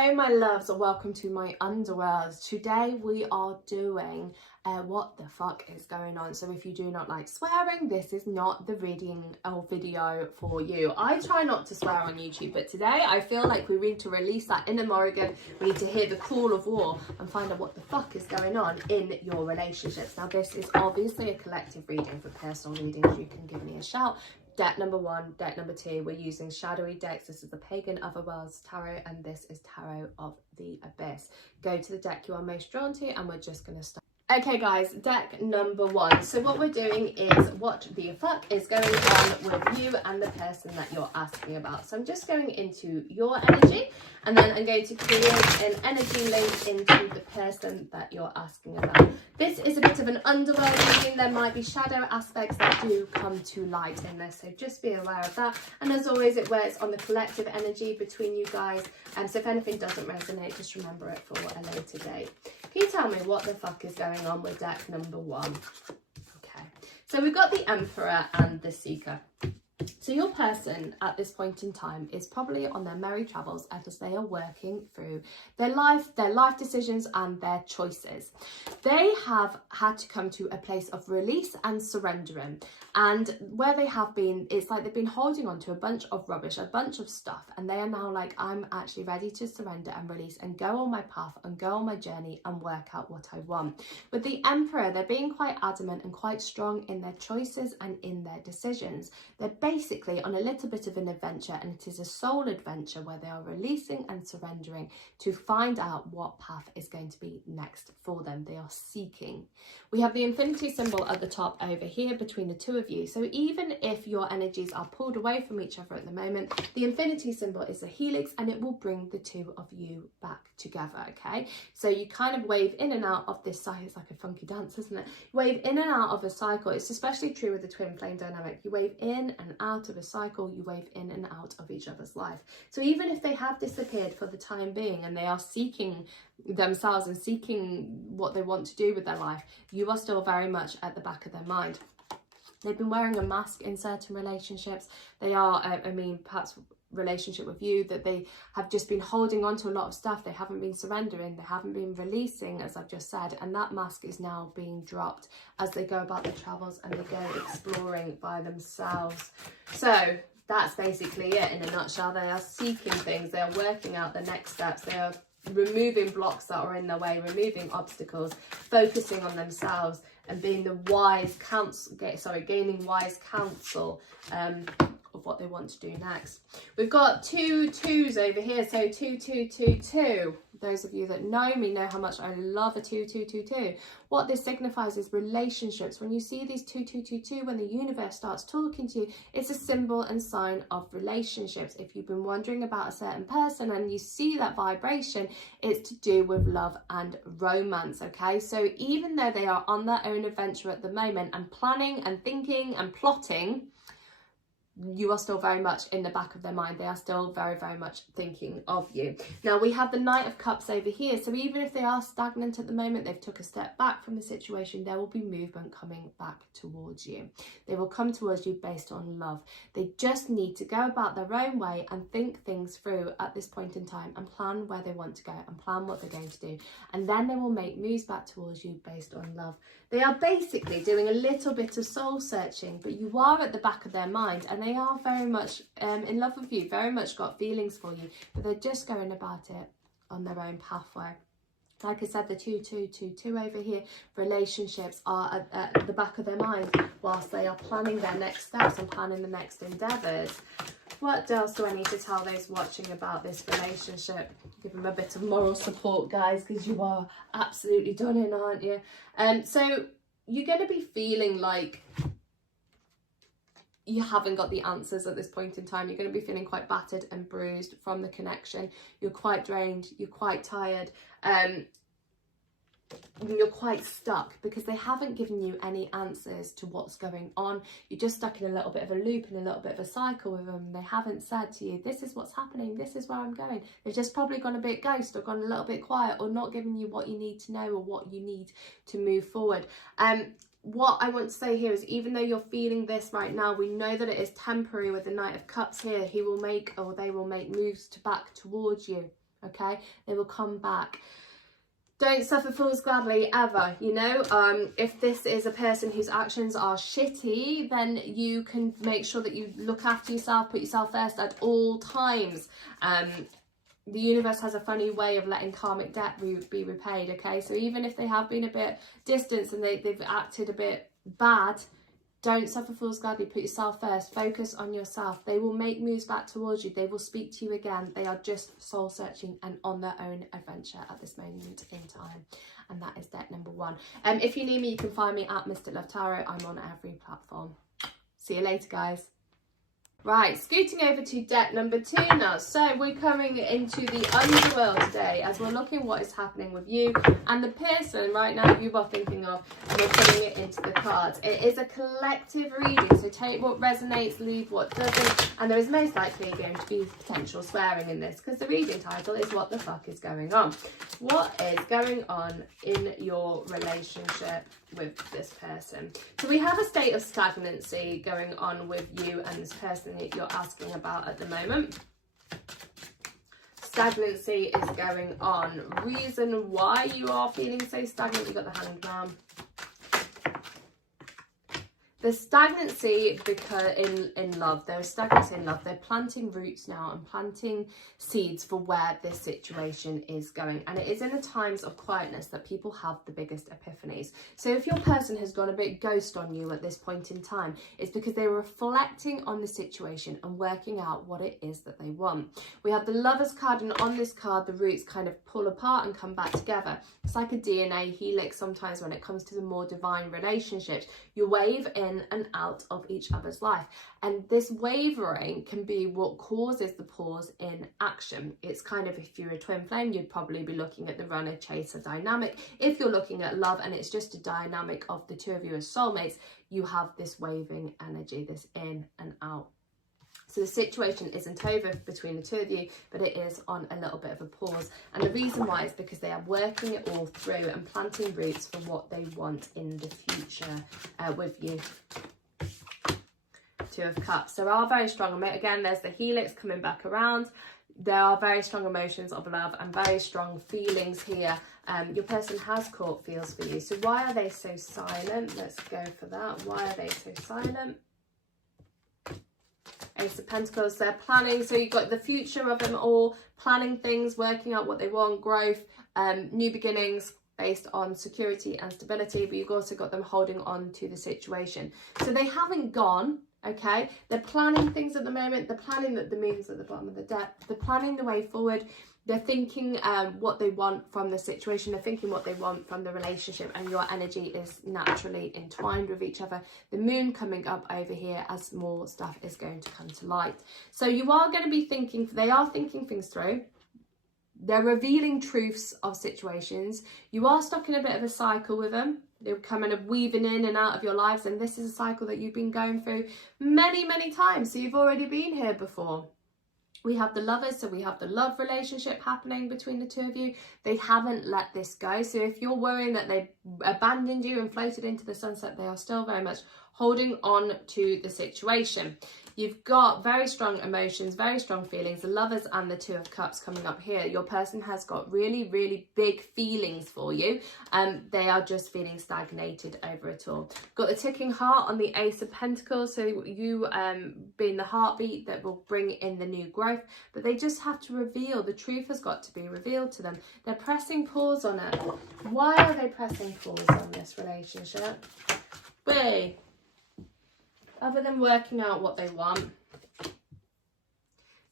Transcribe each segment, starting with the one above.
Hello my loves, welcome to my underworld. Today we are doing what the fuck is going on. So if you do not like swearing, this is not the reading or video for you. I try not to swear on YouTube, but today I feel like we need to release that inner Morrigan. We need to hear the call of war and find out what the fuck is going on in your relationships. Now this is obviously a collective reading. For personal readings you can give me a shout. Deck number 1, deck number 2, we're using shadowy decks. This is the Pagan Otherworlds Tarot and this is Tarot of the Abyss. Go to the deck you are most drawn to and we're just going to start. Okay guys, deck number 1. So what we're doing is what the fuck is going on with you and the person that you're asking about. So I'm just going into your energy and then I'm going to create an energy link into the person that you're asking about. This is a bit of an underworld reading. There might be shadow aspects that do come to light in this, so just be aware of that. And as always, it works on the collective energy between you guys. So if anything doesn't resonate, just remember it for a later date. Can you tell me what the fuck is going on with deck number 1? Okay, so we've got the Emperor and the Seeker. So your person at this point in time is probably on their merry travels as they are working through their life decisions and their choices. They have had to come to a place of release and surrendering. And where they have been, it's like they've been holding on to a bunch of rubbish, a bunch of stuff. And they are now like, I'm actually ready to surrender and release and go on my path and go on my journey and work out what I want. With the Emperor, they're being quite adamant and quite strong in their choices and in their decisions. They're basically on a little bit of an adventure, and it is a soul adventure where they are releasing and surrendering to find out what path is going to be next for them. They are seeking. We have the infinity symbol at the top over here between the two of you. So even if your energies are pulled away from each other at the moment, the infinity symbol is a helix and it will bring the two of you back together. Okay, so you kind of wave in and out of this cycle. It's like a funky dance, isn't it? You wave in and out of a cycle. It's especially true with the twin flame dynamic. You wave in and out of a cycle, you wave in and out of each other's life. So even if they have disappeared for the time being and they are seeking themselves and seeking what they want to do with their life, you are still very much at the back of their mind. They've been wearing a mask in certain relationships. They are, perhaps relationship with you, that they have just been holding on to a lot of stuff. They haven't been surrendering, they haven't been releasing, as I've just said, and that mask is now being dropped as they go about their travels and they go exploring by themselves. So that's basically it in a nutshell. They are seeking things, they are working out the next steps, they are removing blocks that are in their way, removing obstacles, focusing on themselves and being the wise counsel, gaining wise counsel of what they want to do next. We've got 2 2s over here, so 2 2 2 2. Those of you that know me know how much I love a 2 2 2 2. What this signifies is relationships. When you see these 2 2 2 2, when the universe starts talking to you, it's a symbol and sign of relationships. If you've been wondering about a certain person and you see that vibration, it's to do with love and romance. Okay, so even though they are on their own adventure at the moment and planning and thinking and plotting, you are still very much in the back of their mind. They are still very, very much thinking of you. Now we have the Knight of Cups over here. So even if they are stagnant at the moment, they've took a step back from the situation, there will be movement coming back towards you. They will come towards you based on love. They just need to go about their own way and think things through at this point in time and plan where they want to go and plan what they're going to do. And then they will make moves back towards you based on love. They are basically doing a little bit of soul searching, but you are at the back of their mind and they are very much in love with you, very much got feelings for you, but they're just going about it on their own pathway. Like I said, the 2 2 2 2 over here, relationships are at the back of their mind whilst they are planning their next steps and planning the next endeavours. What else do I need to tell those watching about this relationship? Give them a bit of moral support, guys, because you are absolutely done in, aren't you? So you're going to be feeling like you haven't got the answers at this point in time. You're going to be feeling quite battered and bruised from the connection. You're quite drained, you're quite tired, you're quite stuck because they haven't given you any answers to what's going on. You're just stuck in a little bit of a loop and a little bit of a cycle with them. They haven't said to you, this is what's happening, this is where I'm going. They've just probably gone a bit ghost or gone a little bit quiet or not giving you what you need to know or what you need to move forward. What I want to say here is, even though you're feeling this right now, we know that it is temporary with the Knight of Cups here. He will make, or they will make moves back towards you. okay? They will come back. Don't suffer fools gladly, ever, you know. If this is a person whose actions are shitty, then you can make sure that you look after yourself, put yourself first at all times. The universe has a funny way of letting karmic debt be repaid, okay? So even if they have been a bit distant and they've acted a bit bad, don't suffer fools gladly. Put yourself first. Focus on yourself. They will make moves back towards you. They will speak to you again. They are just soul searching and on their own adventure at this moment in time. And that is deck number 1. If you need me, you can find me at Mystic Love Tarot. I'm on every platform. See you later, guys. Right, scooting over to deck number 2 now. So we're coming into the underworld today as we're looking what is happening with you and the person right now you are thinking of, and we're putting it into the cards. It is a collective reading, so take what resonates, leave what doesn't, and there is most likely going to be potential swearing in this because the reading title is What the Fuck is Going On? What is going on in your relationship with this person? So we have a state of stagnancy going on with you and this person that you're asking about at the moment. Stagnancy is going on. Reason why you are feeling so stagnant, you've got the Hanged Man. The stagnancy because in love, there is stagnancy in love. They're planting roots now and planting seeds for where this situation is going. And it is in the times of quietness that people have the biggest epiphanies. So if your person has gone a bit ghost on you at this point in time, it's because they're reflecting on the situation and working out what it is that they want. We have the Lovers card, and on this card, the roots kind of pull apart and come back together. It's like a DNA helix sometimes when it comes to the more divine relationships. You wave in and out of each other's life, and this wavering can be what causes the pause in action. It's kind of, if you're a twin flame, you'd probably be looking at the runner chaser dynamic. If you're looking at love and it's just a dynamic of the two of you as soulmates, you have this waving energy, this in and out. So the situation isn't over between the two of you, but it is on a little bit of a pause. And the reason why is because they are working it all through and planting roots for what they want in the future with you. 2 of Cups. There are very strong, again, there's the helix coming back around. There are very strong emotions of love and very strong feelings here. Your person has caught feels for you. So why are they so silent? Let's go for that. Why are they so silent? Ace of Pentacles, they're planning. So you've got the future of them all, planning things, working out what they want, growth, new beginnings based on security and stability. But you've also got them holding on to the situation. So they haven't gone, okay? They're planning things at the moment. They're planning that the moon's at the bottom of the deck. They're planning the way forward. They're thinking what they want from the situation. They're thinking what they want from the relationship, and your energy is naturally entwined with each other. The moon coming up over here as more stuff is going to come to light. So you are going to be thinking, they are thinking things through. They're revealing truths of situations. You are stuck in a bit of a cycle with them. They're kind of weaving in and out of your lives, and this is a cycle that you've been going through many, many times. So you've already been here before. We have the Lovers, so we have the love relationship happening between the two of you. They haven't let this go. So if you're worrying that they abandoned you and floated into the sunset, they are still very much holding on to the situation. You've got very strong emotions, very strong feelings, the Lovers and the 2 of Cups coming up here. Your person has got really, really big feelings for you. They are just feeling stagnated over it all. Got the ticking heart on the Ace of Pentacles, so you being the heartbeat that will bring in the new growth, but they just have to reveal, the truth has got to be revealed to them. They're pressing pause on it. Why are they pressing pause on this relationship? Wait. Other than working out what they want.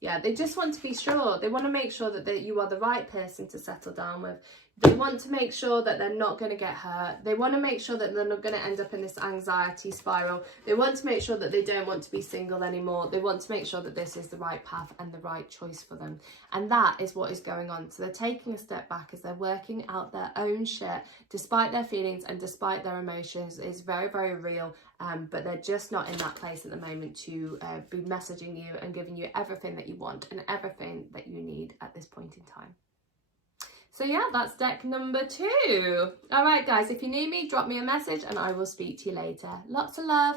Yeah, they just want to be sure. They want to make sure that you are the right person to settle down with. They want to make sure that they're not going to get hurt. They want to make sure that they're not going to end up in this anxiety spiral. They want to make sure that they don't want to be single anymore. They want to make sure that this is the right path and the right choice for them. And that is what is going on. So they're taking a step back as they're working out their own shit, despite their feelings and despite their emotions. It's very, very real. But they're just not in that place at the moment to be messaging you and giving you everything that you want and everything that you need at this point in time. So yeah, that's deck number 2. All right, guys, if you need me, drop me a message and I will speak to you later. Lots of love.